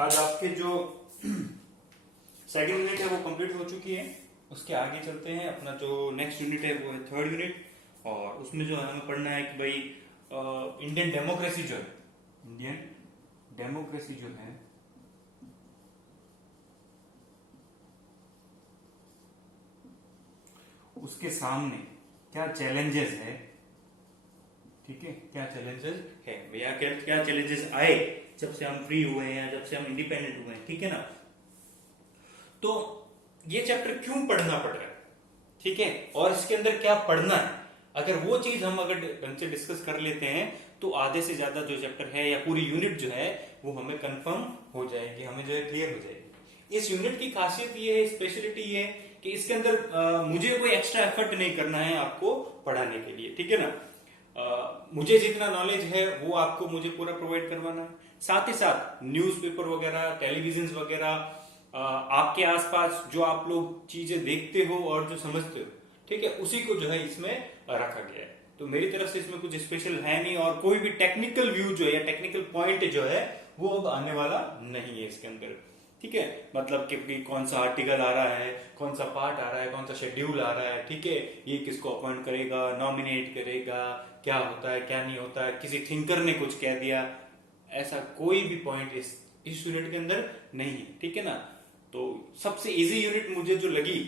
आज आपके जो सेकंड यूनिट है वो कंप्लीट हो चुकी है। उसके आगे चलते हैं। अपना जो नेक्स्ट यूनिट है वो है थर्ड यूनिट, और उसमें जो है हमें पढ़ना है कि भाई इंडियन डेमोक्रेसी जो है, इंडियन डेमोक्रेसी जो है उसके सामने क्या चैलेंजेस है। ठीक है, क्या चैलेंजेस है भैया, क्या क्या चैलेंजेस आए जब से हम फ्री हुए हैं, जब से हम इंडिपेंडेंट हुए हैं। ठीक है ना, तो ये चैप्टर क्यों पढ़ना पड़ रहा है, ठीक है, और इसके अंदर क्या पढ़ना है। अगर वो चीज हम अगर ढंग से डिस्कस कर लेते हैं तो आधे से ज्यादा जो चैप्टर है या पूरी यूनिट जो है वो हमें कंफर्म हो जाएगी, हमें जो है क्लियर हो जाएगी। इस यूनिट की खासियत ये है, स्पेशलिटी ये है कि इसके अंदर मुझे कोई एक्स्ट्रा एफर्ट नहीं करना है आपको पढ़ाने के लिए। ठीक है ना, मुझे जितना नॉलेज है वो आपको मुझे पूरा प्रोवाइड करवाना है। साथ ही साथ न्यूज़पेपर वगैरह, टेलीविजन वगैरह, आपके आसपास जो आप लोग चीजें देखते हो और जो समझते हो, ठीक है, उसी को जो है इसमें रखा गया है। तो मेरी तरफ से इसमें कुछ स्पेशल है नहीं, और कोई भी टेक्निकल व्यू जो है या टेक्निकल पॉइंट जो है वो अब आने वाला नहीं है इसके अंदर। ठीक है, मतलब कि कौन सा आर्टिकल आ रहा है, कौन सा पार्ट आ रहा है, कौन सा शेड्यूल आ रहा है, ठीक है, ये किसको अपॉइंट करेगा, नॉमिनेट करेगा, क्या होता है क्या नहीं होता है, किसी थिंकर ने कुछ कह दिया, ऐसा कोई भी पॉइंट इस यूनिट के अंदर नहीं है। ठीक है ना, तो सबसे इजी यूनिट मुझे जो लगी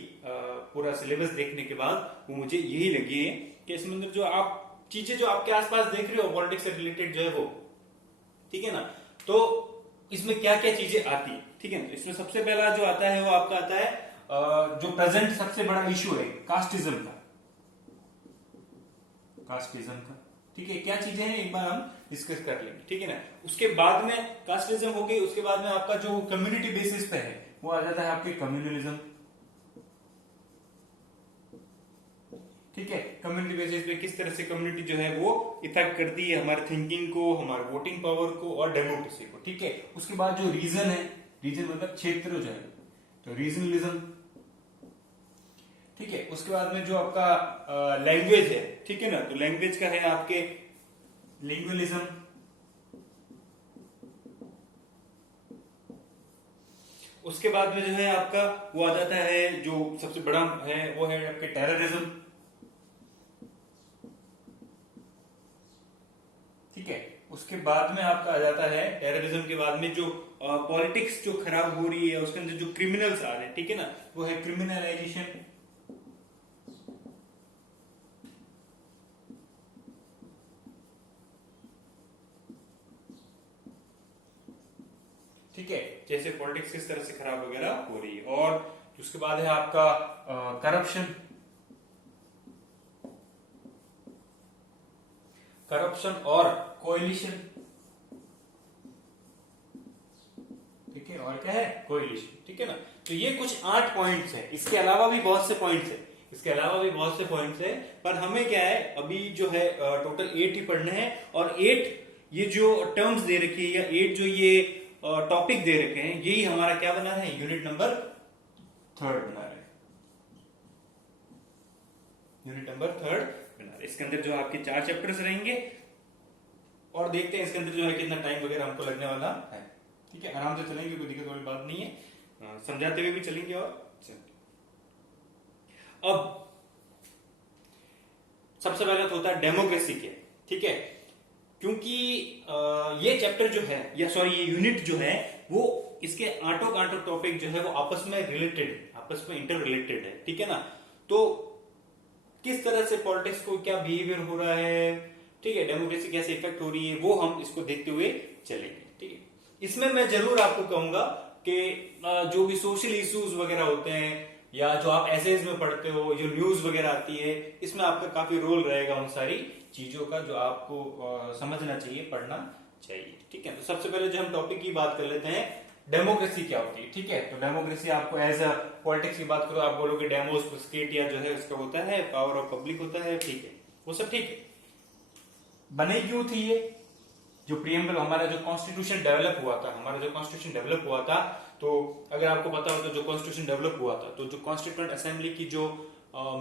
पूरा सिलेबस देखने के बाद वो मुझे यही लगी है कि इसमें अंदर जो आप चीजें जो आपके आसपास देख रहे हो पॉलिटिक्स से रिलेटेड जो है वो, ठीक है ना, तो इसमें क्या क्या चीजें आती है। ठीक है, तो इसमें सबसे पहला जो आता है वो आपका आता है जो प्रेजेंट सबसे बड़ा इशू है कास्टिज्म का, कास्टिज्म का। ठीक है, क्या चीजें हैं एक बार हम डिस्कस कर लेंगे। ठीक है ना, उसके बाद में कास्टिज्म हो गई, उसके बाद में आपका जो कम्युनिटी बेसिस पे है वो आ जाता है आपके कम्युनलिज्म। ठीक है, कम्युनिटी बेसिस पे किस तरह से कम्युनिटी जो है वो इफेक्ट करती है हमारे थिंकिंग को, हमारे वोटिंग पावर को और डेमोक्रेसी को। ठीक है, उसके बाद जो रीजन है, रीजन मतलब क्षेत्र जो है, तो रीजनलिज्म। ठीक है, उसके बाद में जो आपका लैंग्वेज है, ठीक है ना, तो लैंग्वेज का है आपके लिंग्विलिज्म। उसके बाद में जो है आपका वो आ जाता है जो सबसे बड़ा है वो है आपके टेररिज्म। ठीक है, उसके बाद में आपका आ जाता है टेररिज्म के बाद में जो पॉलिटिक्स जो खराब हो रही है उसके अंदर जो क्रिमिनल्स आ रहे हैं, ठीक है ना, वो है क्रिमिनलाइजेशन। ठीक है, जैसे पॉलिटिक्स किस तरह से खराब वगैरह हो रही है। और उसके बाद है आपका करप्शन, करप्शन और कोएलिशन। ठीक है, और क्या है, कोएलिशन। ठीक है ना, तो ये कुछ 8 पॉइंट्स है, इसके अलावा भी बहुत से पॉइंट्स है, इसके अलावा भी बहुत से पॉइंट्स है, पर हमें क्या है अभी जो है टोटल 8 ही पढ़ने हैं। और 8 ये जो टर्म्स दे रखी है या 8 जो ये टॉपिक दे रखे हैं, यही हमारा क्या बना है, यूनिट नंबर 3 बना रहे हैं, यूनिट नंबर 3 बना रहे। इसके अंदर जो आपके 4 चैप्टर्स रहेंगे, और देखते हैं इसके अंदर जो है कितना टाइम वगैरह हमको लगने वाला है। ठीक है, आराम से चलेंगे, कोई दिक्कत वाली बात नहीं है, समझाते हुए भी चलेंगे। और अब सबसे पहले तो होता है डेमोक्रेसी के। ठीक है, क्योंकि ये चैप्टर जो है या सॉरी ये यूनिट जो है वो इसके आंटो टॉपिक जो है वो आपस में रिलेटेड है, आपस में इंटर रिलेटेड है। ठीक है ना, तो किस तरह से पॉलिटिक्स को क्या बिहेवियर हो रहा है, ठीक है, डेमोक्रेसी कैसे इफेक्ट हो रही है, वो हम इसको देखते हुए चलेंगे। ठीक है, इसमें मैं जरूर आपको कहूंगा कि जो भी सोशल इश्यूज वगैरह होते हैं या जो आप एसेज में पढ़ते हो, जो न्यूज वगैरह आती है, इसमें आपका काफी रोल रहेगा उन सारी चीजों का जो आपको समझना चाहिए, पढ़ना चाहिए। ठीक है, तो सबसे पहले जो हम टॉपिक की बात कर लेते हैं, डेमोक्रेसी क्या होती है। ठीक है, तो डेमोक्रेसी आपको एज अ पॉलिटिक्स की बात करो, आप बोलोगे डेमोस स्टेट या जो है उसका होता है पावर ऑफ पब्लिक होता है। ठीक है, वो सब ठीक है, बनी क्यों थी ये, जो प्रियम्बल हमारा जो कॉन्स्टिट्यूशन डेवलप हुआ था, हमारा जो कॉन्स्टिट्यूशन डेवलप हुआ था, तो अगर आपको पता हो तो जो कॉन्स्टिट्यूशन डेवलप हुआ था, तो जो कॉन्स्टिट्यूएंट असेंबली की जो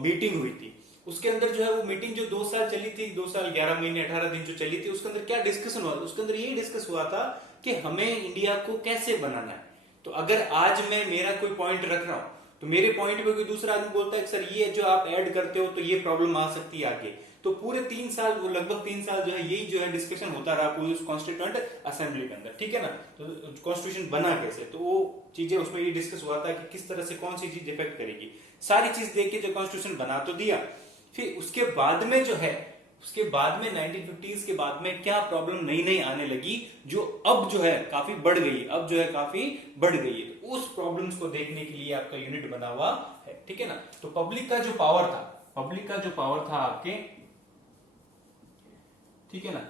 मीटिंग हुई थी उसके अंदर जो है वो मीटिंग जो 2 साल चली थी, 2 साल 11 महीने 18 दिन जो चली थी, उसके अंदर क्या डिस्कशन हुआ? उसके अंदर यही डिस्कस हुआ था कि हमें इंडिया को कैसे बनाना है। तो अगर आज मैं मेरा कोई पॉइंट रख रहा हूं तो मेरे पॉइंट पे कोई दूसरा आदमी बोलता है कि सर ये जो आप ऐड करते हो तो ये प्रॉब्लम आ सकती है आगे। तो पूरे 3 साल, वो लगभग 3 साल जो है यही जो है डिस्कशन होता रहा पूरी कॉन्स्टिट्यूएंट असेंबली के अंदर, ठीक है ना। तो कॉन्स्टिट्यूशन बना कैसे, तो वो चीजें उसमें ये डिस्कस हुआ था कि किस तरह से कौन सी चीज इफेक्ट करेगी। सारी चीज देख के जो कॉन्स्टिट्यूशन बना तो दिया, फिर उसके बाद में जो है, उसके बाद में 1950s के बाद में क्या प्रॉब्लम नई नई आने लगी जो अब जो है काफी बढ़ गई, अब जो है काफी बढ़ गई है। तो उस प्रॉब्लम्स को देखने के लिए आपका यूनिट बना हुआ है, ठीक है ना। तो पब्लिक का जो पावर था, पब्लिक का जो पावर था आपके, ठीक है ना,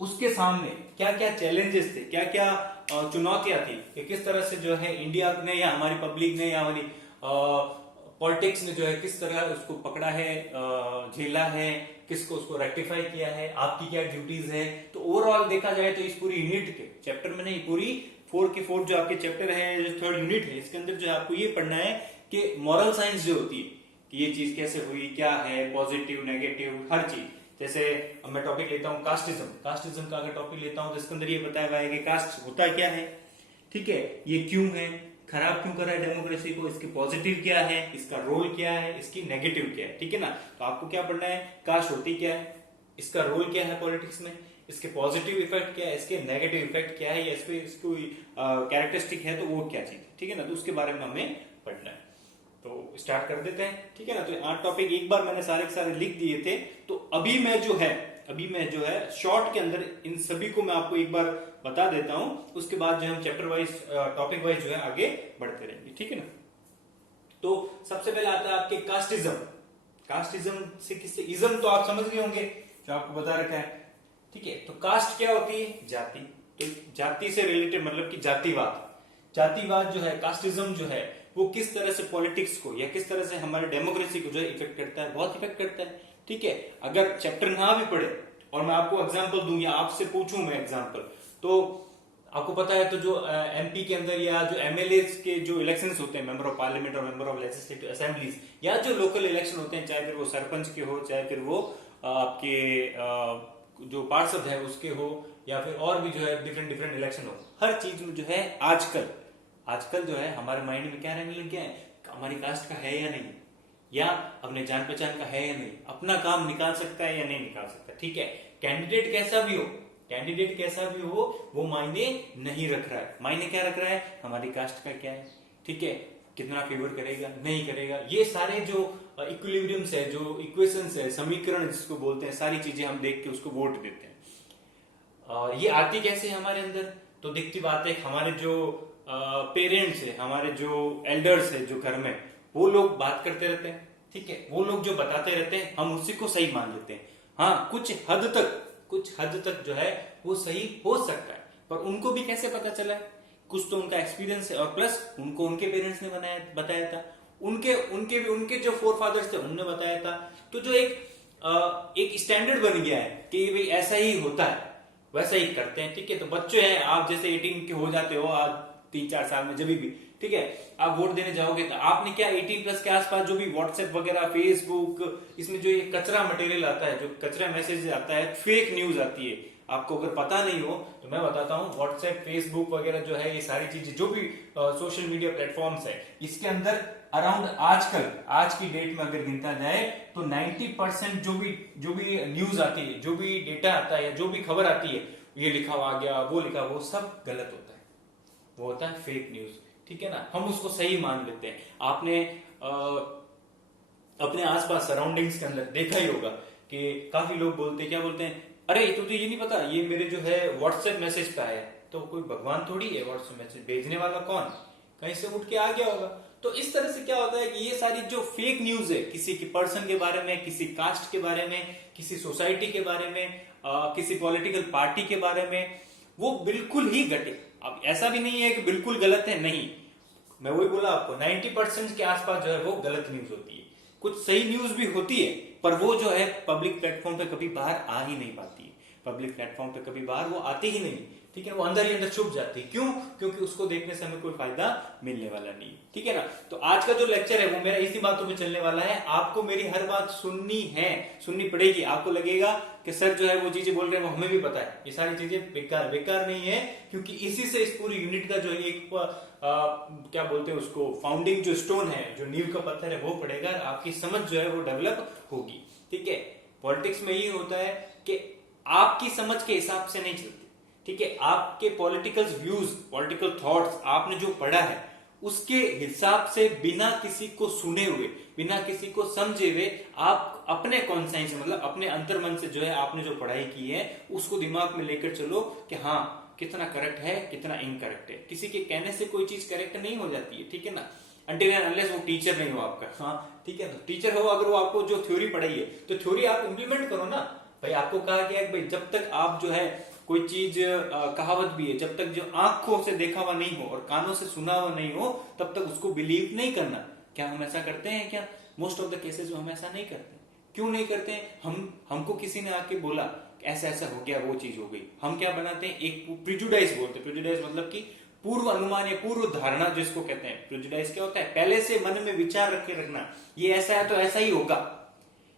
उसके सामने क्या क्या चैलेंजेस थे, क्या क्या चुनौतियां थी कि किस तरह से जो है इंडिया ने या हमारी पब्लिक ने या हमारी पॉलिटिक्स ने जो है किस तरह उसको पकड़ा है, झेला है, किसको उसको रेक्टिफाई किया है, आपकी क्या ड्यूटीज है। तो ओवरऑल देखा जाए तो इस पूरी यूनिट के चैप्टर में नहीं, पूरी 4 के 4 जो आपके चैप्टर है, जो 3rd यूनिट है, इसके अंदर जो है आपको ये पढ़ना है कि मॉरल साइंस जो होती है कि ये चीज कैसे हुई, क्या है, पॉजिटिव नेगेटिव हर चीज। जैसे अब मैं टॉपिक लेता हूं कास्टिज्म, कास्टिज्म का अगर टॉपिक लेता हूं तो इसके अंदर ये बताया हुआ है कि कास्ट होता क्या है, ठीक है, ये क्यों है, खराब क्यों कर रहा है डेमोक्रेसी को, इसके पॉजिटिव क्या है, इसका रोल क्या है, इसकी नेगेटिव क्या है, ठीक है ना। तो आपको क्या पढ़ना है, कास्ट होती क्या है, इसका रोल क्या है पॉलिटिक्स में, इसके पॉजिटिव इफेक्ट क्या है, इसके नेगेटिव इफेक्ट क्या है, या इस पे इसको कैरेक्टरिस्टिक है तो वो क्या चीज, ठीक है ना। तो उसके बारे में हमें पढ़ना है। तो स्टार्ट कर देते हैं, ठीक है ना। तो 8 टॉपिक एक बार मैंने सारे के सारे लिख दिए थे। तो अभी मैं जो है शॉर्ट के अंदर इन सभी को मैं आपको एक बार बता देता हूं, उसके बाद जो हम चैप्टर वाइज टॉपिक वाइज जो है आगे बढ़ते रहेंगे, ठीक है ना। तो सबसे पहले आता है आपके कास्टिज्म। कास्टिज्म से किससे, इज्म तो आप समझ गए होंगे जो आपको बता रखा है, ठीक है। तो कास्ट क्या होती है, जाति। तो जाति से रिलेटेड मतलब कि जातिवाद, जातिवाद जो है, कास्टिज्म जो है वो किस तरह से पॉलिटिक्स को या किस तरह से हमारे डेमोक्रेसी को जो है इफेक्ट करता है, बहुत इफेक्ट करता है, ठीक है। अगर चैप्टर ना भी पढ़े और मैं आपको एग्जांपल दूं या आपसे पूछूं मैं एग्जांपल, तो आपको पता है तो जो एमपी के अंदर या जो एमएलए के जो इलेक्शंस होते हैं, मेंबर ऑफ पार्लियामेंट और मेंबर ऑफ लेजिस्लेटिव असेंबलीज, या जो लोकल इलेक्शन होते हैं, चाहे फिर वो सरपंच के हो, चाहे फिर वो आपके जो पार्षद है उसके हो, या फिर और भी जो है डिफरेंट डिफरेंट इलेक्शन हो, हर चीज में जो है आजकल जो है हमारे माइंड में क्या रहने लग गया है, हमारी कास्ट का है या नहीं, या अपने जान पहचान का है या नहीं, अपना काम निकाल सकता है या नहीं निकाल सकता, ठीक है। कैंडिडेट कैसा भी हो वो मायने नहीं रख रहा है। मायने क्या रख रहा है, हमारी कास्ट का क्या है, ठीक है, कितना फेवर करेगा नहीं करेगा, ये सारे जो इक्विलिब्रियम्स है, जो इक्वेशंस है, समीकरण जिसको बोलते हैं, सारी चीजें हम देख के उसको वोट देते हैं। और ये आती कैसे हमारे अंदर, तो दिखती बात है हमारे जो पेरेंट्स है, हमारे जो एल्डर्स है जो घर में, वो लोग बात करते रहते हैं, ठीक है, वो लोग जो बताते रहते हैं हम उसी को सही मान लेते हैं। हाँ, कुछ हद तक जो है वो सही हो सकता है, पर उनको भी कैसे पता चला है, कुछ तो उनका एक्सपीरियंस है, और प्लस उनको उनके पेरेंट्स ने बताया था, उनके जो फोर फादर्स थे उन्होंने बताया था। तो जो एक स्टैंडर्ड बन गया है कि भाई ऐसा ही होता है, वैसा ही करते हैं, ठीक है। तो बच्चे हैं, आप जैसे 18 के हो जाते हो आज 3-4 साल में, जब भी, ठीक है, आप वोट देने जाओगे तो आपने क्या 18+ के आसपास जो भी व्हाट्सएप वगैरह, फेसबुक, इसमें जो ये कचरा मटेरियल आता है, जो कचरा मैसेज आता है, फेक न्यूज आती है, आपको अगर पता नहीं हो तो मैं बताता हूँ, व्हाट्सएप, फेसबुक वगैरह जो है, ये सारी चीजें जो भी सोशल मीडिया प्लेटफॉर्म्स है, इसके अंदर अराउंड आज की डेट में अगर गिनता जाए तो 90% जो भी न्यूज आती है, जो भी डेटा आता है, या जो भी खबर आती है, ये लिखा हुआ आ गया, वो लिखा, वो सब गलत होता है, वो होता है फेक न्यूज, ठीक है ना। हम उसको सही मान लेते हैं। आपने अपने आसपास सराउंडिंग्स के अंदर देखा ही होगा कि काफी लोग क्या बोलते हैं, अरे तो ये नहीं पता, ये मेरे जो है व्हाट्सएप मैसेज पे आया, तो कोई भगवान थोड़ी है, व्हाट्सएप मैसेज भेजने वाला कौन, कहीं से उठ के आ गया होगा। तो इस तरह से क्या होता है कि ये सारी जो फेक न्यूज है, किसी की पर्सन के बारे में, किसी कास्ट के बारे में, किसी सोसाइटी के बारे में, किसी पॉलिटिकल पार्टी के बारे में, वो बिल्कुल ही घटे। अब ऐसा भी नहीं है कि बिल्कुल गलत है, नहीं, मैं वही बोला आपको, 90% के आसपास जो है वो गलत न्यूज होती है। कुछ सही न्यूज भी होती है, पर वो जो है पब्लिक प्लेटफॉर्म पे कभी बाहर आ ही नहीं पाती है। पब्लिक प्लेटफॉर्म पे कभी बाहर वो आती ही नहीं, ठीक है, वो अंदर ही अंदर छुप जाती है। क्यों? क्योंकि उसको देखने से हमें कोई फायदा मिलने वाला नहीं, ठीक है ना। तो आज का जो लेक्चर है वो मेरा इसी बातों पे चलने वाला है। आपको मेरी हर बात सुननी पड़ेगी। आपको लगेगा कि सर जो है वो चीजें बोल रहे हैं वो हमें भी पता है, ये सारी चीजें बेकार नहीं है, क्योंकि इसी से इस पूरी यूनिट का जो एक क्या बोलते हैं उसको, फाउंडिंग जो स्टोन है, जो नींव का पत्थर है वो पड़ेगा, आपकी समझ जो है वो डेवलप होगी, ठीक है। पॉलिटिक्स में ये होता है कि आपकी समझ के हिसाब से नहीं चलती, ठीक है। आपके पॉलिटिकल व्यूज, पॉलिटिकल थॉट्स आपने जो पढ़ा है उसके हिसाब से, बिना किसी को सुने हुए, बिना किसी को समझे हुए, आप अपने कॉन्साइंस मतलब अपने अंतर्मन से जो है आपने जो पढ़ाई की है उसको दिमाग में लेकर चलो कि हाँ कितना करेक्ट है, कितना इनकरेक्ट है। किसी के कहने से कोई चीज करेक्ट नहीं हो जाती है, ठीक है ना, अनटिल एंड अनलेस वो टीचर नहीं हो आपका। हाँ ठीक है, तो टीचर हो, अगर वो आपको जो थ्योरी पढ़ाई है तो थ्योरी आप इंप्लीमेंट करो ना भाई। आपको कहा गया है भाई जब तक आप जो है कोई चीज, कहावत भी है, जब तक जो आंखों से देखा हुआ नहीं हो और कानों से सुना हुआ नहीं हो तब तक उसको बिलीव नहीं करना। क्या हम ऐसा करते हैं क्या? मोस्ट ऑफ द केसेस में हम ऐसा नहीं करते। क्यों नहीं करते? हमको किसी ने आके बोला ऐसा ऐसा हो गया, वो चीज हो गई, हम क्या बनाते हैं, एक प्रिजुडाइज बोलते हैं। प्रिजुडाइज मतलब कि पूर्व अनुमान या पूर्व धारणा जिसको कहते हैं। प्रिजुडाइज क्या होता है? पहले से मन में विचार रखे रखना, ये ऐसा है तो ऐसा ही होगा,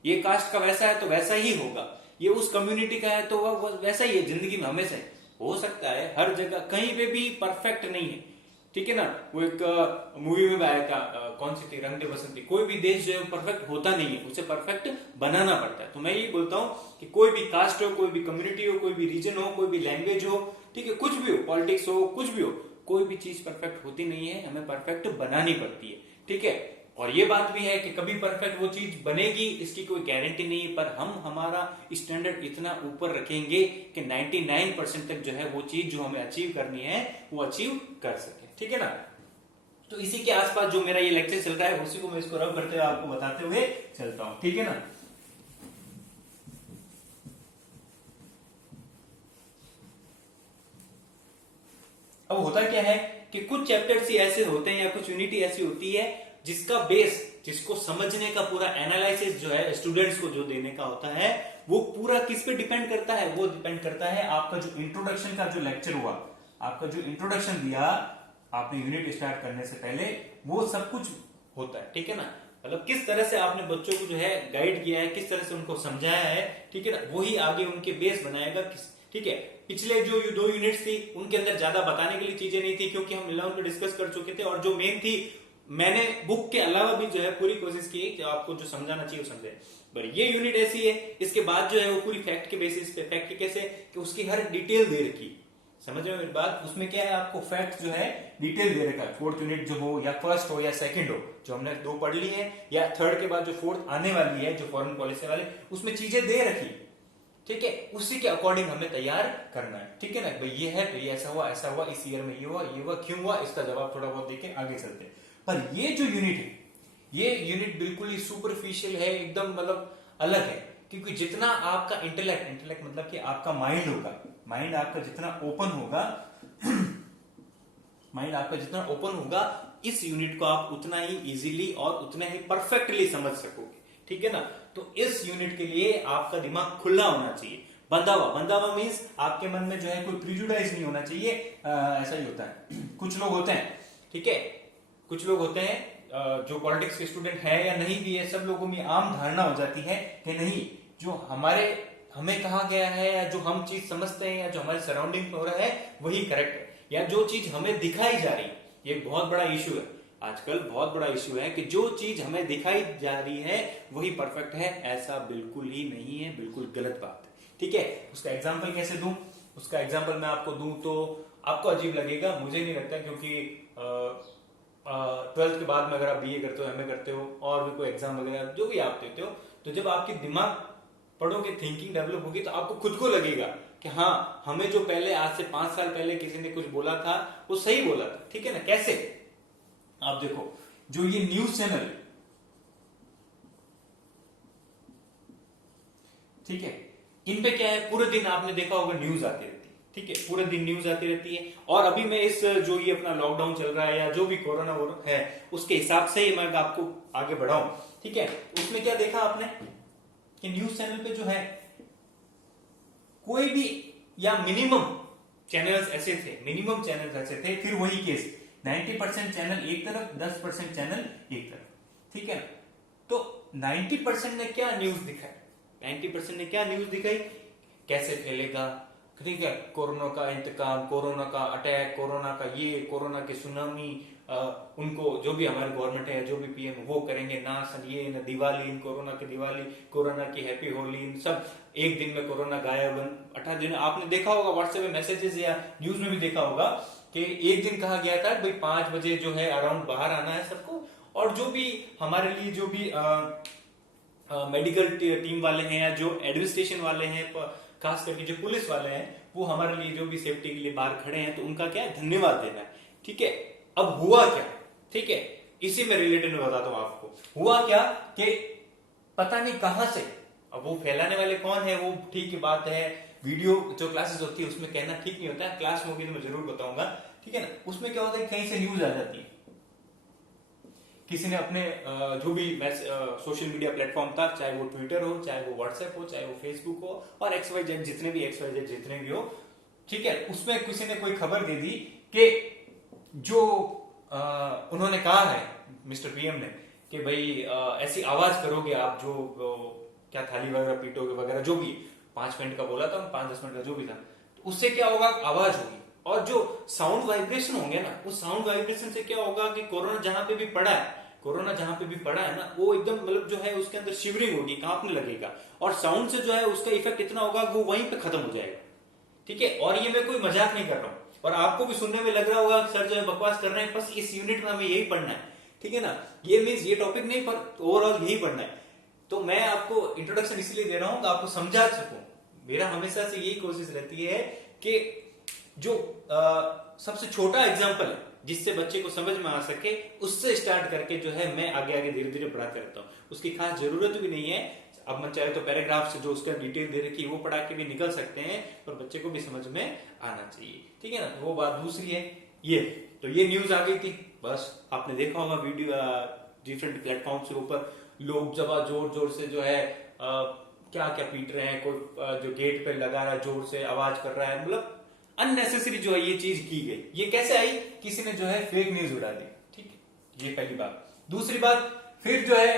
ये कास्ट का वैसा है तो वैसा ही होगा, ये उस कम्युनिटी का है तो वह वैसा ही है। जिंदगी में हमेशा हो सकता है, हर जगह कहीं पे भी परफेक्ट नहीं है, ठीक है ना। वो एक मूवी में आया था, कौन सी थी, रंग दे बसंती। कोई भी देश जो है परफेक्ट होता नहीं है, उसे परफेक्ट बनाना पड़ता है। तो मैं ये बोलता हूं कि कोई भी कास्ट हो, कोई भी कम्युनिटी हो, कोई भी रीजन हो, कोई भी लैंग्वेज हो, ठीक है, कुछ भी हो, पॉलिटिक्स हो, कुछ भी हो, कोई भी चीज परफेक्ट होती नहीं है, हमें परफेक्ट बनानी पड़ती है, ठीक है। और ये बात भी है कि कभी परफेक्ट वो चीज बनेगी इसकी कोई गारंटी नहीं, पर हम हमारा स्टैंडर्ड इतना ऊपर रखेंगे कि 99% तक जो है वो चीज जो हमें अचीव करनी है वो अचीव कर सके, ठीक है ना। तो इसी के आसपास जो मेरा ये लेक्चर चल रहा है उसी को मैं इसको रब करते हुए आपको बताते हुए चलता हूं, ठीक है ना। अब होता क्या है कि कुछ चैप्टर्स ही ऐसे होते हैं या कुछ यूनिटी ऐसी होती है जिसका बेस, जिसको समझने का पूरा एनालिसिस जो है स्टूडेंट्स को जो देने का होता है वो पूरा किस पे डिपेंड करता है? वो डिपेंड करता है आपका जो इंट्रोडक्शन का जो लेक्चर हुआ, आपका जो इंट्रोडक्शन दिया आपने यूनिट स्टार्ट करने से पहले, वो सब कुछ होता है, ठीक है ना। मतलब किस तरह से आपने बच्चों को जो है गाइड किया है, किस तरह से उनको समझाया है, ठीक है ना, वही आगे उनके बेस बनाएगा, ठीक है। पिछले जो 2 यूनिट्स थी उनके अंदर ज्यादा बताने के लिए चीजें नहीं थी, क्योंकि हम 11 पे डिस्कस कर चुके थे, और जो मेन थी मैंने बुक के अलावा भी जो है पूरी कोशिश की कि आपको जो समझाना चाहिए वो समझे। पर ये यूनिट ऐसी है, इसके बाद जो है वो पूरी फैक्ट के बेसिस पे, फैक्ट के कैसे कि उसकी हर डिटेल दे रखी, समझ रहे हो मेरी बात। उसमें क्या है, आपको फैक्ट जो है डिटेल दे रखा है। 4th यूनिट जो हो या फर्स्ट हो या सेकंड हो, जो हमने 2 पढ़ ली है, या 3rd के बाद जो 4th आने वाली है जो फॉरेन पॉलिसी वाले, उसमें चीजें दे रखी, ठीक है, उसी के अकॉर्डिंग हमें तैयार करना है, ठीक है ना। भाई ये है तो ये ऐसा हुआ, इस ईयर में ये हुआ, क्यों हुआ, इसका जवाब थोड़ा बहुत देके आगे चलते हैं। पर ये जो यूनिट है, ये यूनिट बिल्कुल ही सुपरफिशियल है, एकदम मतलब अलग है, क्योंकि जितना आपका इंटेलेक्ट मतलब कि आपका माइंड होगा, माइंड आपका जितना ओपन होगा माइंड आपका जितना ओपन होगा, इस यूनिट को आप उतना ही इजीली और उतना ही परफेक्टली समझ सकोगे, ठीक है ना। तो इस यूनिट के लिए आपका दिमाग खुला होना चाहिए, बंधा हुआ मीन्स आपके मन में जो है कोई प्रिजुडाइज नहीं होना चाहिए। ऐसा ही होता है कुछ लोग होते हैं, ठीक है, कुछ लोग होते हैं जो पॉलिटिक्स के स्टूडेंट है या नहीं भी है, सब लोगों में आम धारणा हो जाती है कि नहीं, जो हमें कहा गया है या जो हम चीज समझते हैं या जो हमारे सराउंडिंग में हो रहा है वही करेक्ट है, या जो चीज हमें दिखाई जा रही है, ये बहुत बड़ा इश्यू है आजकल, बहुत बड़ा इश्यू है कि जो चीज हमें दिखाई जा रही है वही परफेक्ट है। ऐसा बिल्कुल ही नहीं है, बिल्कुल गलत बात है, ठीक है। उसका एग्जाम्पल कैसे दूं? उसका एग्जाम्पल मैं आपको दूं तो आपको अजीब लगेगा, मुझे नहीं लगता, क्योंकि 12th के बाद में अगर आप BA करते हो, MA करते हो, और भी कोई एग्जाम वगैरह जो भी आप देते हो, तो जब आपकी दिमाग पढ़ोगे, थिंकिंग डेवलप होगी, तो आपको खुद को लगेगा कि हाँ, हमें जो पहले आज से 5 साल पहले किसी ने कुछ बोला था वो सही बोला था, ठीक है ना। कैसे? आप देखो, जो ये न्यूज चैनल, ठीक है, इन पे क्या है, पूरे दिन आपने देखा होगा न्यूज आती रहती है, ठीक है, पूरे दिन न्यूज आती रहती है। और अभी मैं इस जो ये अपना लॉकडाउन चल रहा है या जो भी कोरोना है उसके हिसाब से ही मैं आपको आगे बढ़ाऊं, ठीक है। उसमें क्या देखा आपने कि न्यूज चैनल पे जो है कोई भी या मिनिमम चैनल्स ऐसे थे, फिर वही केस 90% चैनल एक तरफ, 10% चैनल एक तरफ, ठीक है ना। तो 90% ने क्या न्यूज दिखाई, 90% ने क्या न्यूज दिखाई, कैसे फैलेगा, ठीक है, कोरोना का इंतकाम, कोरोना का अटैक, कोरोना का ये, कोरोना की सुनामी, उनको जो भी हमारी गवर्नमेंट है, जो भी पीएम वो करेंगे ना, ये न दिवाली, कोरोना की दिवाली, कोरोना की हैप्पी होली, सब एक दिन में कोरोना गायब, 18 दिन। आपने देखा होगा व्हाट्सएप में मैसेजेस या न्यूज में भी देखा होगा कि एक दिन कहा गया था भाई 5 बजे जो है अराउंड बाहर आना है सबको, और जो भी हमारे लिए जो भी मेडिकल टीम वाले हैं या जो एडमिनिस्ट्रेशन वाले हैं, खास करके जो पुलिस वाले हैं, वो हमारे लिए जो भी सेफ्टी के लिए बाहर खड़े हैं, तो उनका क्या है, धन्यवाद देना है, ठीक है। अब हुआ क्या, ठीक है, इसी में रिलेटेड मैं बताता हूं आपको। हुआ क्या कि पता नहीं कहां से, अब वो फैलाने वाले कौन है वो ठीक की बात है, वीडियो जो क्लासेस होती है उसमें कहना ठीक नहीं होता है, क्लास में होगी तो मैं जरूर बताऊंगा, ठीक है ना। उसमें क्या होता है, कहीं से न्यूज आ जाती है, किसी ने अपने जो भी सोशल मीडिया प्लेटफॉर्म था, चाहे वो ट्विटर हो, चाहे वो व्हाट्सएप हो, चाहे वो फेसबुक हो, और XYZ जितने भी हो, ठीक है, उसमें किसी ने कोई खबर दे दी कि जो उन्होंने कहा है मिस्टर पीएम ने कि भाई ऐसी आवाज करोगे आप, जो क्या थाली वगैरह पीटोगे वगैरह, जो भी 5 मिनट का बोला था, 5-10 मिनट का जो भी था, तो उससे क्या होगा, आवाज होगी, और जो साउंड वाइब्रेशन होंगे ना, उस साउंड वाइब्रेशन से क्या होगा कि कोरोना जहां पे भी पड़ा है ना, वो एकदम मतलब जो है उसके अंदर शिवरिंग होगी, कांपने लगेगा, और साउंड से जो है उसका इफेक्ट इतना होगा वो वहीं पे खत्म हो जाएगा, ठीक है। और ये मैं कोई मजाक नहीं कर रहा हूं, और आपको भी सुनने में लग रहा होगा सर जो है बकवास कर रहे हैं, बस इस यूनिट में हमें यही पढ़ना है, ठीक है ना, ये मीन्स ये टॉपिक नहीं, पर ओवरऑल यही पढ़ना है। तो मैं आपको इंट्रोडक्शन इसलिए दे रहा हूं कि आपको समझा सकूं। मेरा हमेशा से यही कोशिश रहती है कि जो सबसे छोटा एग्जाम्पल है जिससे बच्चे को समझ में आ सके, उससे स्टार्ट करके जो है मैं आगे आगे धीरे धीरे बढ़ाते रहता हूँ। उसकी खास जरूरत भी नहीं है, अब मन चाहे तो पैराग्राफ से जो उसका डिटेल दे रखी है वो पढ़ा के भी निकल सकते हैं, पर बच्चे को भी समझ में आना चाहिए, ठीक है ना। वो बात दूसरी है, ये न्यूज आ गई थी, बस आपने देखा होगा वीडियो डिफरेंट प्लेटफॉर्म के ऊपर, लोग जब जोर जोर से जो है क्या क्या पीट रहे हैं, कोई जो गेट पे लगा रहा है जोर से आवाज कर रहा है, मतलब अननेसेसरी जो है ये चीज की गई। ये कैसे आई, किसी ने जो है फेक न्यूज उड़ा दी, ठीक है, ये पहली बात। दूसरी बात, फिर जो है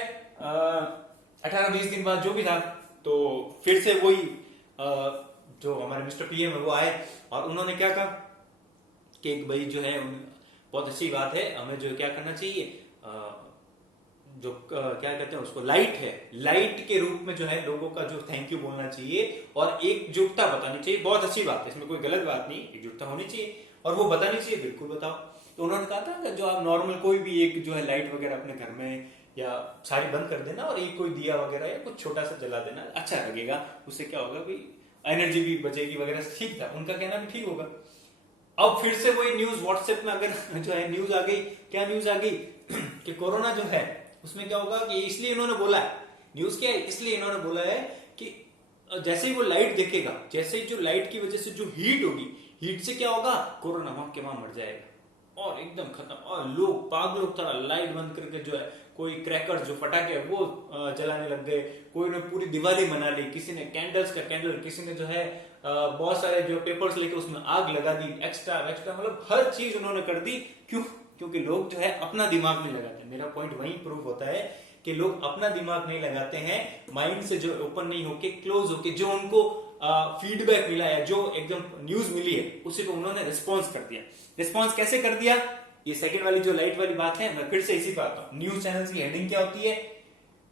18-20 दिन बाद जो भी था, तो फिर से वही जो हमारे मिस्टर पीएम है वो आए, और उन्होंने क्या कहा कि भाई जो है बहुत अच्छी बात है, हमें जो क्या करना चाहिए, जो क्या कहते हैं उसको, लाइट के रूप में जो है लोगों का जो थैंक यू बोलना चाहिए, और एकजुटता बतानी चाहिए। बहुत अच्छी बात है, इसमें कोई गलत बात नहीं, एकजुटता होनी चाहिए और वो बतानी चाहिए, बिल्कुल बताओ। तो उन्होंने कहा था कि जो आप नॉर्मल कोई भी एक जो है लाइट वगैरह अपने घर में या सारी बंद कर देना, और एक कोई दिया वगैरह या कुछ छोटा सा जला देना, अच्छा लगेगा, उससे क्या होगा भाई एनर्जी भी बचेगी वगैरह, ठीक था, उनका कहना भी ठीक होगा। अब फिर से वही न्यूज व्हाट्सएप में अगर जो है न्यूज आ गई, क्या न्यूज आ गई कि कोरोना जो है उसमें क्या होगा कि इसलिए इन्होंने बोला है, न्यूज क्या है, इसलिए इन्होंने बोला है कि जैसे ही वो लाइट देखेगा, जैसे ही जो लाइट की वजह से जो हीट होगी, हीट से क्या होगा, कोरोना वहां के वहां मर जाएगा और एकदम खत्म। और लोग पागलों की तरह लाइट बंद करके जो है, कोई क्रैकर जो पटाखे वो जलाने लग गए, कोई ने पूरी दिवाली मना ली, किसी ने कैंडल्स का कैंडल, किसी ने जो है बहुत सारे जो पेपर्स लेके उसमें आग लगा दी, एक्स्ट्रा मतलब हर चीज उन्होंने कर दी। क्यों? क्योंकि लोग जो है अपना दिमाग नहीं लगाते। मेरा पॉइंट वहीं प्रूव होता है कि लोग अपना दिमाग नहीं लगाते हैं, माइंड से जो ओपन नहीं होके, क्लोज होके, जो उनको फीडबैक मिला है, जो एकदम न्यूज मिली है, उसी को उन्होंने रिस्पॉन्स कर दिया। रिस्पॉन्स कैसे कर दिया, ये सेकंड वाली जो लाइट वाली बात है, मैं फिर से इसी पर आता हूं। न्यूज चैनल्स की हेडिंग क्या होती है,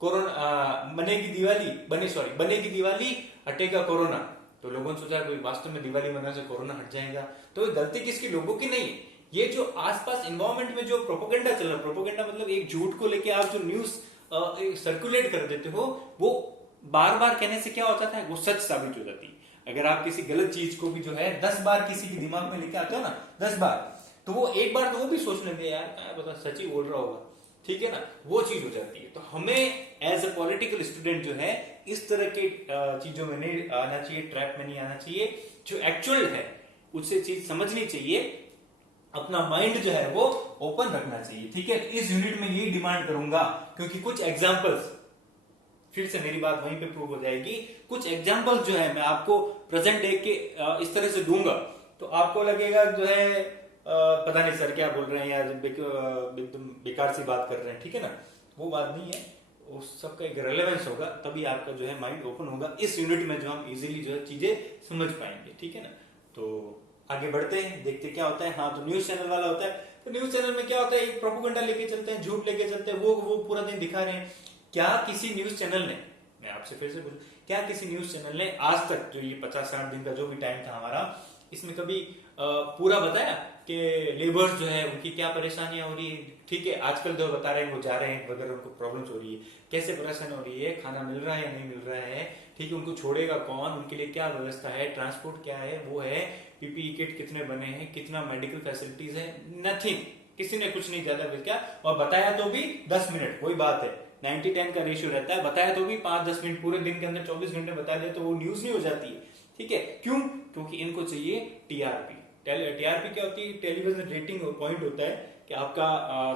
कोरोना बनेगी दिवाली हटेगा कोरोना। तो लोगों ने सोचा कोई वास्तव में दिवाली मनाने से कोरोना हट जाएगा, तो ये गलती किसकी, लोगों की नहीं है। ये जो आसपास एनवायरमेंट में जो प्रोपोगेंडा चल रहा है, प्रोपोगेंडा मतलब एक झूठ को लेके आप जो न्यूज सर्कुलेट कर देते हो, वो बार बार कहने से क्या होता है, वो सच साबित हो जाती है। अगर आप किसी गलत चीज को भी जो है 10 बार किसी के दिमाग में लेके आते हो ना, 10 बार, तो वो एक बार तो वो भी सोच लेंगे यार क्या पता सच ही बोल रहा होगा, ठीक है ना, वो चीज हो जाती है। तो हमें एज अ पॉलिटिकल स्टूडेंट जो है इस तरह के चीजों में नहीं आना चाहिए, ट्रैप में नहीं आना चाहिए। जो एक्चुअल है उससे चीज समझनी चाहिए, अपना माइंड जो है वो ओपन रखना चाहिए, ठीक है। इस यूनिट में यही डिमांड करूंगा, क्योंकि कुछ एग्जांपल्स फिर से मेरी बात वहीं पे प्रूव हो जाएगी। कुछ एग्जांपल जो है मैं आपको प्रेजेंट डे के इस तरह से दूंगा तो आपको लगेगा जो है पता नहीं सर क्या बोल रहे हैं यार, एकदम बेकार सी बात कर रहे हैं, ठीक है ना। वो बात नहीं है, उस सबका एक रेलेवेंस होगा, तभी आपका जो है माइंड ओपन होगा इस यूनिट में, जो हम इजीली जो है चीजें समझ पाएंगे, ठीक है ना। तो आगे बढ़ते हैं, देखते क्या होता है। हाँ, तो न्यूज चैनल वाला होता है, तो न्यूज चैनल में क्या होता है, एक प्रोपोगंडा लेके चलते हैं, झूठ लेके चलते हैं, वो पूरा दिन दिखा रहे हैं। क्या किसी न्यूज चैनल ने, मैं आपसे फिर से पूछूं, क्या किसी न्यूज चैनल ने आज तक जो ये 50-60 दिन का जो भी टाइम था हमारा, इसमें कभी पूरा बताया कि लेबर्स जो है उनकी क्या परेशानियां हो रही है? ठीक है, आजकल जो बता रहे हैं वो जा रहे हैं वगैरह, उनको प्रॉब्लम्स हो रही है, कैसे परेशानी हो रही है, खाना मिल रहा है या नहीं मिल रहा है, ठीक है, उनको छोड़ेगा कौन, उनके लिए क्या व्यवस्था है, ट्रांसपोर्ट क्या है, वो है, पीपीई किट कितने बने हैं, कितना मेडिकल फैसिलिटीज है, नथिंग, किसी ने कुछ नहीं ज्यादा क्या, और बताया तो भी 10 मिनट, वही बात है 90-10 का रेशियो रहता है, बताया तो भी 5-10 मिनट, पूरे दिन के अंदर 24 घंटे बता दे तो वो न्यूज नहीं हो जाती है, ठीक है। क्यों? क्योंकि इनको चाहिए टीआरपी। टीआरपी क्या होती है? टेलीविजन रेटिंग पॉइंट होता है कि आपका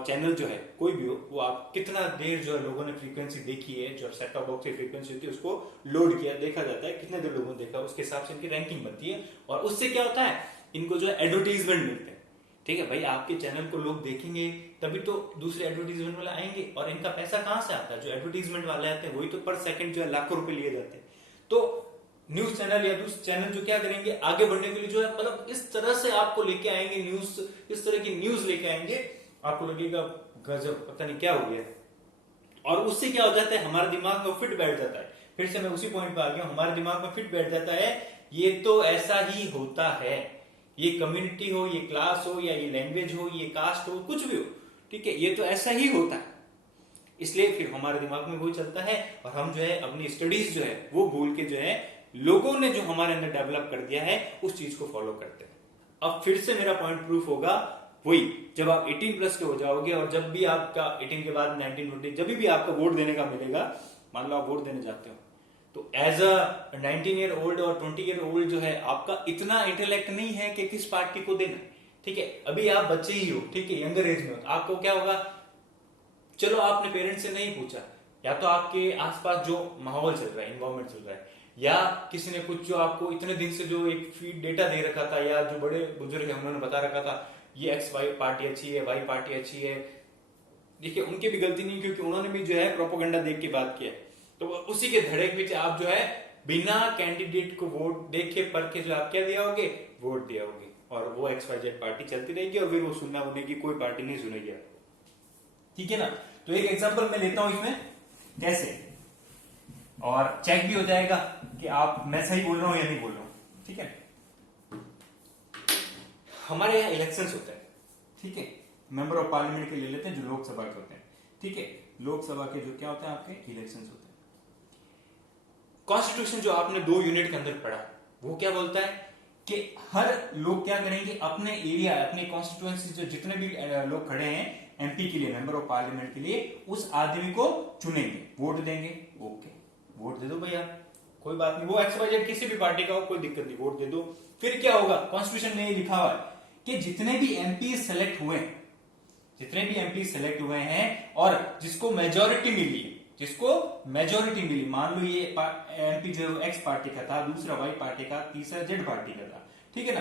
चैनल जो है कोई भी हो, वो आप कितना देर जो है लोगों ने फ्रीक्वेंसी देखी है, जो सेट टॉप बॉक्स की फ्रीक्वेंसी होती है उसको लोड किया, देखा जाता है कितने देर लोगों ने देखा, उसके हिसाब से इनकी रैंकिंग बनती है, और उससे क्या होता है, इनको जो है एडवर्टीजमेंट मिलते हैं, ठीक है भाई, आपके चैनल को लोग देखेंगे तभी तो दूसरे एडवर्टीजमेंट वाले आएंगे, और इनका पैसा कहां से आता है? जो एडवर्टीजमेंट वाले आते हैं वही तो पर सेकंड जो है लाखों रुपए लिए जाते हैं। तो न्यूज चैनल या दूसरे चैनल जो क्या करेंगे, आगे बढ़ने के लिए जो है मतलब इस तरह से आपको लेके आएंगे न्यूज, इस तरह की न्यूज लेके आएंगे, आपको लगेगा गजब, पता नहीं क्या हो गया, और उससे क्या हो जाता है, हमारे दिमाग में फिट बैठ जाता है। फिर से मैं उसी पॉइंट पे आ गया, हमारे दिमाग में फिट बैठ जाता है, ये तो ऐसा ही होता है, ये कम्युनिटी हो, ये क्लास हो, या ये लैंग्वेज हो, ये कास्ट हो, कुछ भी हो, ठीक है, ये तो ऐसा ही होता है। इसलिए फिर हमारे दिमाग में वही चलता है, और हम जो है अपनी स्टडीज जो है वो भूल के जो है लोगों ने जो हमारे अंदर डेवलप कर दिया है उस चीज को फॉलो करते हैं। अब फिर से मेरा पॉइंट प्रूफ होगा वही, जब आप 18+ के हो जाओगे, और जब भी आपका 18 के बाद 19-20 जब भी आपका वोट देने का मिलेगा, मान लो आप वोट देने जाते हो, तो एज अ 19 ईयर ओल्ड और 20 ईयर ओल्ड जो है आपका इतना इंटेलेक्ट नहीं है कि किस पार्टी को देना, ठीक है, अभी आप बच्चे ही हो, ठीक है, यंगर एज में हो, आपको क्या होगा, चलो आपने पेरेंट्स से नहीं पूछा, या तो आपके आसपास जो माहौल चल रहा है, इन्वायरमेंट चल रहा है, या किसी ने कुछ जो आपको इतने दिन से जो एक फीड डेटा दे रखा था, या जो बड़े बुजुर्ग है उन्होंने बता रखा था ये एक्स वाई पार्टी अच्छी है, वाई पार्टी अच्छी है, देखिए उनकी भी गलती नहीं, क्योंकि उन्होंने भी जो है प्रोपोगंडा देख के बात किया, तो उसी के धड़े के आप जो है बिना कैंडिडेट को वोट देखे पढ़ के जो आप क्या दिया होगे, वोट दिया होगे, और वो XYZ पार्टी चलती रहेगी, और फिर वो सुनना होने की कोई पार्टी नहीं सुनेगी, ठीक है ना। तो एक एग्जांपल मैं लेता हूं इसमें कैसे, और चेक भी हो जाएगा कि आप मैं सही बोल रहा हूं या नहीं बोल रहा हूं, ठीक है। हमारे यहाँ इलेक्शंस होते हैं, ठीक है, मेंबर ऑफ पार्लियामेंट के ले लेते हैं जो लोकसभा के होते हैं, ठीक है, लोकसभा के जो क्या होते हैं आपके इलेक्शंस होते हैं। कॉन्स्टिट्यूशन जो आपने 2 यूनिट के अंदर पढ़ा, वो क्या बोलता है कि हर लोग क्या करेंगे, अपने एरिया, अपने कॉन्स्टिट्यूएंसी जो जितने भी लोग खड़े हैं MP के लिए, मेंबर ऑफ पार्लियामेंट के लिए, उस आदमी को चुनेंगे, वोट देंगे, ओके, वोट दे दो भैया, कोई बात नहीं, वो XYZ किसी भी पार्टी का हो, कोई दिक्कत नहीं, वोट दे दो। फिर क्या होगा, कॉन्स्टिट्यूशन में लिखा हुआ है कि जितने भी MP सेलेक्ट हुए, जितने भी MP सेलेक्ट हुए हैं, और जिसको मेजोरिटी मिली, जिसको मेजोरिटी मिली, मान लो ये MP जो X पार्टी का था, दूसरा Y पार्टी का, तीसरा Z पार्टी का था, ठीक है ना,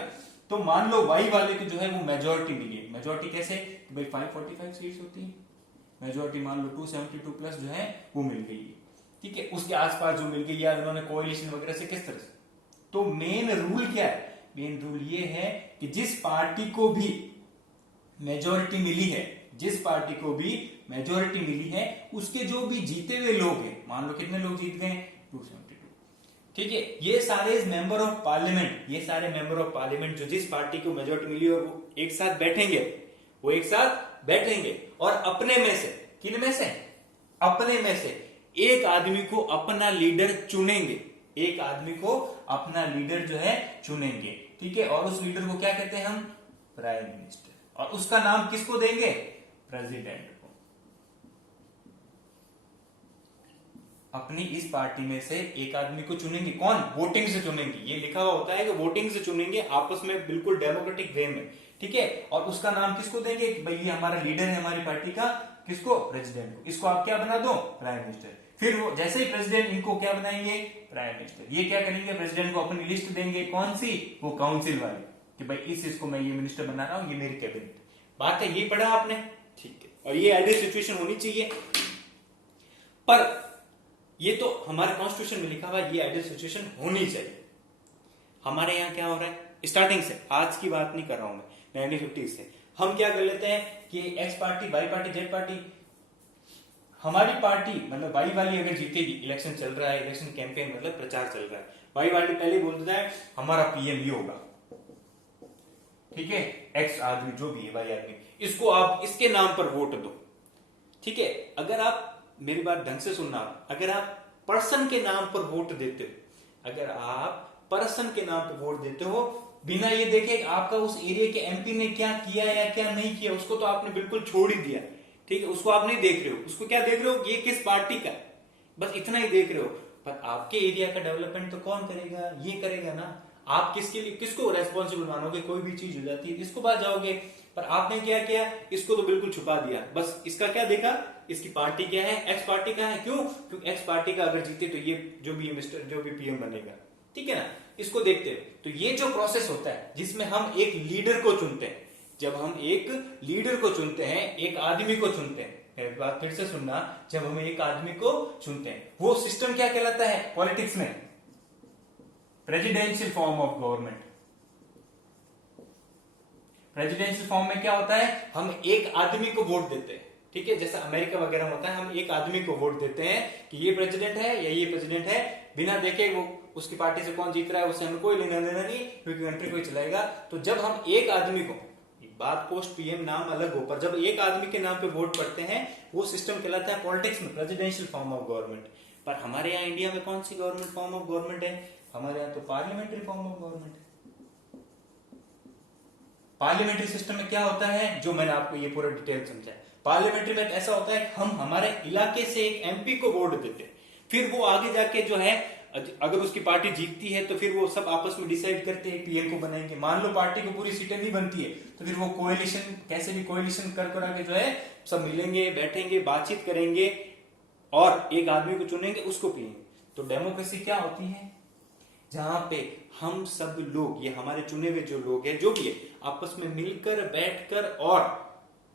तो मान लो Y वाले को जो है वो मेजोरिटी मिली है। मेजोरिटी कैसे, भाई 545 सीट्स होती है, मेजोरिटी मान लो 272+ जो है वो मिल गई है, ठीक है, उसके आसपास जो मिल गई, या उन्होंने कोएलिशन वगैरह से किस तरह से, तो मेन रूल क्या है, मेन रूल ये है कि जिस पार्टी को भी मेजोरिटी मिली है, जिस पार्टी को भी मेजोरिटी मिली है, उसके जो भी जीते हुए लोग हैं, मान लो कितने लोग जीत गए, 272, ठीक है, ये सारे मेंबर ऑफ पार्लियामेंट, ये सारे मेंबर ऑफ पार्लियामेंट जो जिस पार्टी को मेजोरिटी मिली है वो एक साथ बैठेंगे, वो एक साथ बैठेंगे, और अपने में से, किन में से, अपने में से एक आदमी को अपना लीडर चुनेंगे, एक आदमी को अपना लीडर जो है चुनेंगे, ठीक है, और उस लीडर को क्या कहते हैं हम, प्राइम मिनिस्टर, और उसका नाम किसको देंगे, प्रेसिडेंट को। अपनी इस पार्टी में से एक आदमी को चुनेंगे, कौन, वोटिंग से चुनेंगे, ये लिखा हुआ होता है कि वोटिंग से चुनेंगे, आपस में बिल्कुल डेमोक्रेटिक वे में, ठीक है, और उसका नाम किसको देंगे कि भाई ये हमारा लीडर है हमारी पार्टी का, किसको, प्रेसिडेंट को, इसको आप क्या बना दो, प्राइम मिनिस्टर। फिर वो जैसे ही प्रेसिडेंट इनको क्या बनाएंगे, प्राइम मिनिस्टर। ये क्या करेंगे, प्रेसिडेंट को अपनी लिस्ट देंगे, कौन सी, वो काउंसिल वाली, कि भाई इसको मैं ये मिनिस्टर बना रहा हूं, ये मेरी कैबिनेट। बात है, ये पढ़ा आपने, ठीक है। और ये आइडियल सिचुएशन होनी चाहिए, पर ये तो हमारे कॉन्स्टिट्यूशन में लिखा हुआ ये आइडियल सिचुएशन होनी चाहिए। हमारे यहाँ क्या हो रहा है, स्टार्टिंग से, आज की बात नहीं कर रहा हूं मैं, 1950 से हम क्या कर लेते हैं कि X party, Y party, Z party, हमारी पार्टी मतलब वाई वाली अगर जीतेगी, इलेक्शन चल रहा है, इलेक्शन कैंपेन मतलब प्रचार चल रहा है, वाई वाली पहले बोल देता है हमारा पीएम ये होगा, ठीक है, एक्स आदमी जो भी है, वाई आदमी, इसको आप इसके नाम पर वोट दो, ठीक है। अगर आप मेरी बात ढंग से सुनना, अगर आप पर्सन के नाम पर वोट देते हो, अगर आप पर्सन के नाम पर वोट देते हो बिना ये देखे आपका उस एरिया के एमपी ने क्या किया या क्या नहीं किया, उसको तो आपने बिल्कुल छोड़ ही दिया, ठीक है, उसको आप नहीं देख रहे हो, उसको क्या देख रहे हो, ये किस पार्टी का है, बस इतना ही देख रहे हो। पर आपके एरिया का डेवलपमेंट तो कौन करेगा, ये करेगा ना। आप किसके लिए, किसको रेस्पॉन्सिबल मानोगे, कोई भी चीज हो जाती है इसको बात जाओगे, पर आपने क्या किया, इसको तो बिल्कुल छुपा दिया, बस इसका क्या देखा, इसकी पार्टी क्या है, एक्स पार्टी का है, क्यों, क्योंकि एक्स पार्टी का अगर जीते तो ये जो भी मिनिस्टर, जो भी पीएम बनेगा, ठीक है ना, इसको देखते हैं। तो ये जो प्रोसेस होता है जिसमें हम एक लीडर को चुनते हैं, जब हम एक लीडर को चुनते हैं, एक आदमी को चुनते हैं, एक बात फिर से सुनना, जब हम एक आदमी को चुनते हैं, वो सिस्टम क्या कहलाता है पॉलिटिक्स में, presidential form of government. Presidential form में क्या होता है, हम एक आदमी को वोट देते हैं, ठीक है, जैसा अमेरिका वगैरह में होता है, हम एक आदमी को वोट देते हैं कि ये प्रेसिडेंट है या ये प्रेसिडेंट है, बिना देखे वो उसकी पार्टी से कौन जीत रहा है उससे हमें कोई लेना देना नहीं, क्योंकि कंट्री को ही चलाएगा। तो जब हम एक आदमी को, बात पोस्ट पीएम नाम अलग हो, पर जब एक आदमी के नाम पे वोट पड़ते हैं, वो सिस्टम कहलाता है पॉलिटिक्स में प्रेसिडेंशियल फॉर्म ऑफ गवर्नमेंट। पर हमारे यहाँ इंडिया में कौन सी गवर्नमेंट फॉर्म ऑफ गवर्नमेंट है, हमारे यहाँ तो पार्लियामेंट्री फॉर्म ऑफ गवर्नमेंट है। पार्लियामेंट्री सिस्टम में क्या होता है, जो मैंने आपको ये पूरा डिटेल समझाया, पार्लियामेंट्री में ऐसा होता है हम हमारे इलाके से एक एमपी को वोट देते हैं, फिर वो आगे जाके जो है, अगर उसकी पार्टी जीतती है तो फिर वो सब आपस में डिसाइड करते हैं पीएम को बनाएंगे। मान लो पार्टी को पूरी सीटें नहीं बनती है तो फिर वो कोएलिशन, कैसे भी कोएलिशन कर के जो है सब मिलेंगे, बैठेंगे, बातचीत करेंगे और एक आदमी को चुनेंगे, उसको पिएंगे। तो डेमोक्रेसी क्या होती है, जहां पे हम सब लोग, ये हमारे चुने हुए जो लोग हैं, जो भी है, आपस में मिलकर, बैठकर और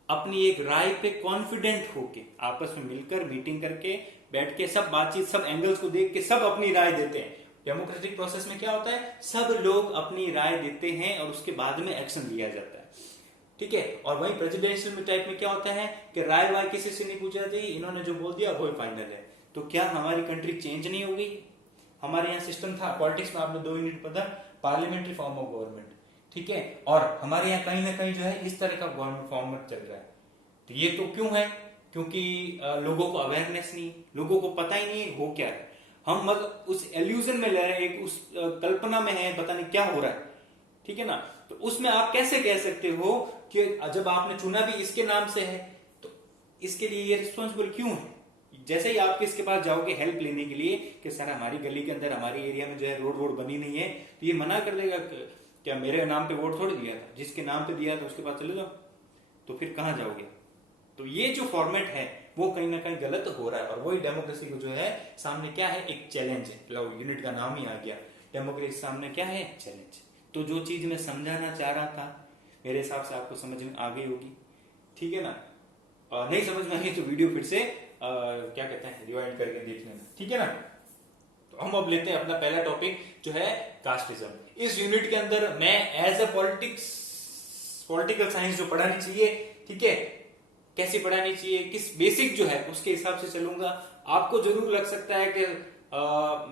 अपनी एक राय पे कॉन्फिडेंट होके, आपस में मिलकर मीटिंग करके, बैठ के, सब बातचीत, सब एंगल्स को देख के सब अपनी राय देते हैं। डेमोक्रेटिक प्रोसेस में क्या होता है, सब लोग अपनी राय देते हैं और उसके बाद में एक्शन लिया जाता है, ठीक है। और वही प्रेसिडेंशियल टाइप में क्या होता है कि राय वाय किसी से नहीं पूछा जाती, इन्होंने जो बोल दिया वही फाइनल है। तो क्या हमारी कंट्री चेंज नहीं हो गई? हमारे यहाँ सिस्टम था पॉलिटिक्स में, आपने 2 यूनिट पता, पार्लियामेंट्री फॉर्म ऑफ गवर्नमेंट, ठीक है, और हमारे यहाँ कहीं ना कहीं जो है इस तरह का गवर्नमेंट फॉर्म चल रहा है। तो ये तो क्यों है, क्योंकि लोगों को अवेयरनेस नहीं, लोगों को पता ही नहीं हो क्या है, हम मतलब उस एल्यूजन में ले रहे हैं, उस कल्पना में है, पता नहीं क्या हो रहा है, ठीक है ना। तो उसमें आप कैसे कह सकते हो कि जब आपने चुना भी इसके नाम से है तो इसके लिए ये रिस्पॉन्सिबल क्यों है? जैसे ही आप इसके पास जाओगे हेल्प लेने के लिए कि सर हमारी गली के अंदर, हमारे एरिया में जो है रोड बनी नहीं है, तो ये मना कर देगा, क्या मेरे नाम पे वोट थोड़ी दिया था, जिसके नाम पे दिया था उसके पास चले जाओ, तो फिर कहां जाओगे? तो ये जो फॉर्मेट है वो कहीं ना कहीं गलत हो रहा है। और वही डेमोक्रेसी को जो है सामने क्या है, एक चैलेंज है। लो यूनिट का नाम ही आ गया, डेमोक्रेसी सामने क्या है, चैलेंज। तो जो चीज मैं समझाना चाह रहा था मेरे हिसाब से आपको समझ में आ गई होगी, ठीक है ना। नहीं समझ में आई तो वीडियो फिर से क्या कहते हैं, रिवाइंड करके देख लेना, ठीक है ना। तो हम अब लेते हैं अपना पहला टॉपिक जो है कास्टिज्म। इस यूनिट के अंदर मैं एज अ पॉलिटिकल साइंस जो पढ़ानी चाहिए, ठीक है, कैसे पढ़ानी चाहिए, किस बेसिक जो है उसके हिसाब से चलूंगा। आपको जरूर लग सकता है कि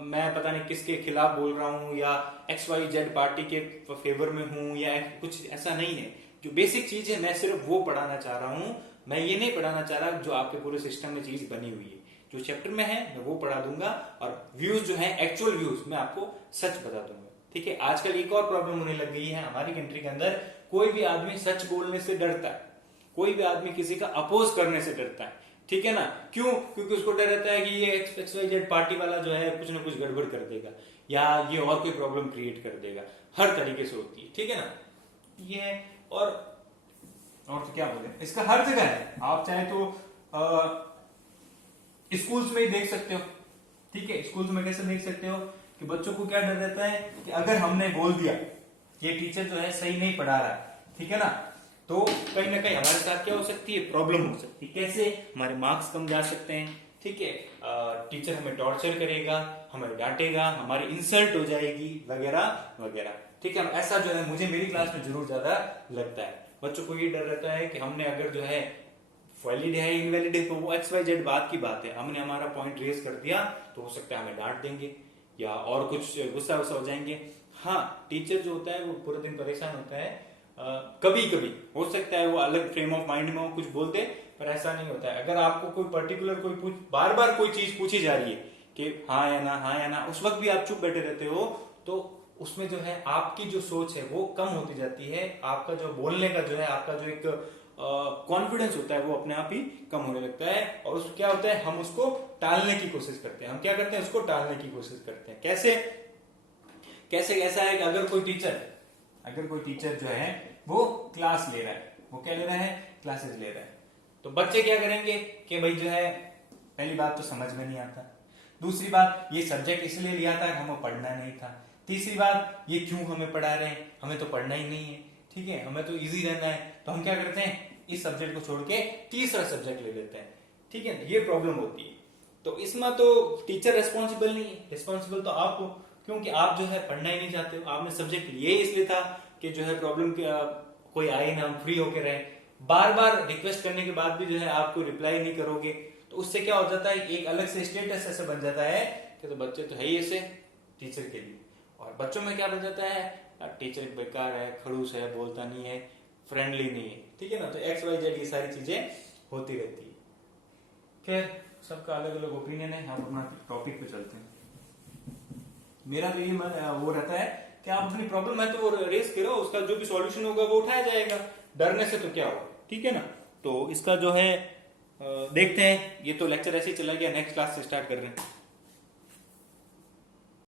मैं पता नहीं किसके खिलाफ बोल रहा हूं या XYZ पार्टी के फेवर में हूं या कुछ ऐसा नहीं है। जो बेसिक चीज है मैं सिर्फ वो पढ़ाना चाह रहा हूं, मैं ये नहीं पढ़ाना चाह रहा जो आपके पूरे सिस्टम में चीज बनी हुई है। जो चैप्टर में है मैं वो पढ़ा दूंगा और व्यूज जो है, एक्चुअल व्यूज मैं आपको सच बता दूंगा, ठीक है। आजकल एक और प्रॉब्लम होने लग गई है हमारी कंट्री के अंदर, कोई भी आदमी सच बोलने से डरता है, कोई भी आदमी किसी का अपोज करने से डरता है, ठीक है ना। क्यों? क्योंकि उसको डर रहता है कि ये XYZ पार्टी वाला जो है कुछ ना कुछ गड़बड़ कर देगा या ये और कोई प्रॉब्लम क्रिएट कर देगा, हर तरीके से होती है, ठीक है ना। ये और तो क्या बोले, इसका हर जगह है। आप चाहे तो स्कूल्स में ही देख सकते हो, ठीक है। स्कूल्स में कैसे देख सकते हो कि बच्चों को क्या डर रहता है कि अगर हमने बोल दिया ये टीचर जो है सही नहीं पढ़ा रहा है, ठीक है ना, तो कहीं ना कहीं हमारे साथ क्या हो सकती है, प्रॉब्लम हो सकती है। कैसे? हमारे मार्क्स कम जा सकते हैं, ठीक है। टीचर हमें टॉर्चर करेगा, हमें डांटेगा, हमारी इंसल्ट हो जाएगी, वगैरह वगैरह, ठीक है। ऐसा जो है मुझे मेरी क्लास में जरूर ज्यादा लगता है। बच्चों को ये डर रहता है कि हमने अगर जो है वैलिड है इनवैलिड है तो वो XYZ बात की बात है, हमने हमारा पॉइंट रेज कर दिया तो हो सकता है हमें डांट देंगे या और कुछ गुस्सा वुस्सा हो जाएंगे। हाँ, टीचर जो होता है वो पूरे दिन परेशान होता है, कभी कभी हो सकता है वो अलग फ्रेम ऑफ माइंड में वो कुछ बोल दे, पर ऐसा नहीं होता है। अगर आपको कोई पर्टिकुलर कोई बार बार कोई चीज पूछी जा रही है कि हाँ या ना, हाँ या ना, उस वक्त भी आप चुप बैठे रहते हो, तो उसमें जो है आपकी जो सोच है वो कम होती जाती है, आपका जो बोलने का जो है, आपका जो एक कॉन्फिडेंस होता है वो अपने आप ही कम होने लगता है। और उस क्या होता है, हम उसको टालने की कोशिश करते हैं। हम क्या करते हैं, उसको टालने की कोशिश करते हैं। कैसे कैसे ऐसा है कि अगर कोई टीचर जो है वो क्लास ले रहा है, वो क्या ले रहा है, क्लासेस ले रहा है, तो बच्चे क्या करेंगे कि भाई जो है पहली बात तो समझ में नहीं आता, दूसरी बात ये सब्जेक्ट इसलिए लिया था कि हमें पढ़ना नहीं था, तीसरी बात ये क्यों हमें पढ़ा रहे हैं, हमें तो पढ़ना ही नहीं है, ठीक है, हमें तो इजी रहना है, तो हम क्या करते हैं इस सब्जेक्ट को छोड़ के तीसरा सब्जेक्ट ले लेते हैं, ठीक है। ये प्रॉब्लम होती है। तो इसमें तो टीचर रेस्पॉन्सिबल नहीं है, रिस्पॉन्सिबल तो आप हो, क्योंकि आप जो है पढ़ना ही नहीं चाहते हो। आपने सब्जेक्ट लिए इसलिए था कि जो है प्रॉब्लम कोई आए ना, हम फ्री होके रहे। बार बार रिक्वेस्ट करने के बाद भी जो है आपको रिप्लाई नहीं करोगे, तो उससे क्या हो जाता है, एक अलग से स्टेटस ऐसे बन जाता है कि तो बच्चे तो है ही ऐसे टीचर के लिए, और बच्चों में क्या बन जाता है, टीचर बेकार है, खड़ूस है, बोलता नहीं है, फ्रेंडली नहीं है, ठीक है ना। तो XYZ ये सारी चीजें होती रहती है। खैर, सबका अलग अलग ओपिनियन है, हम अपना टॉपिक पे चलते हैं। मेरा तो ये वो रहता है कि आप अपनी प्रॉब्लम है तो वो रेस करो, उसका जो भी सॉल्यूशन होगा वो उठाया जाएगा, डरने से तो क्या होगा, ठीक है ना। तो इसका जो है देखते हैं, ये तो लेक्चर ऐसे ही चला गया, नेक्स्ट क्लास से स्टार्ट कर रहे हैं।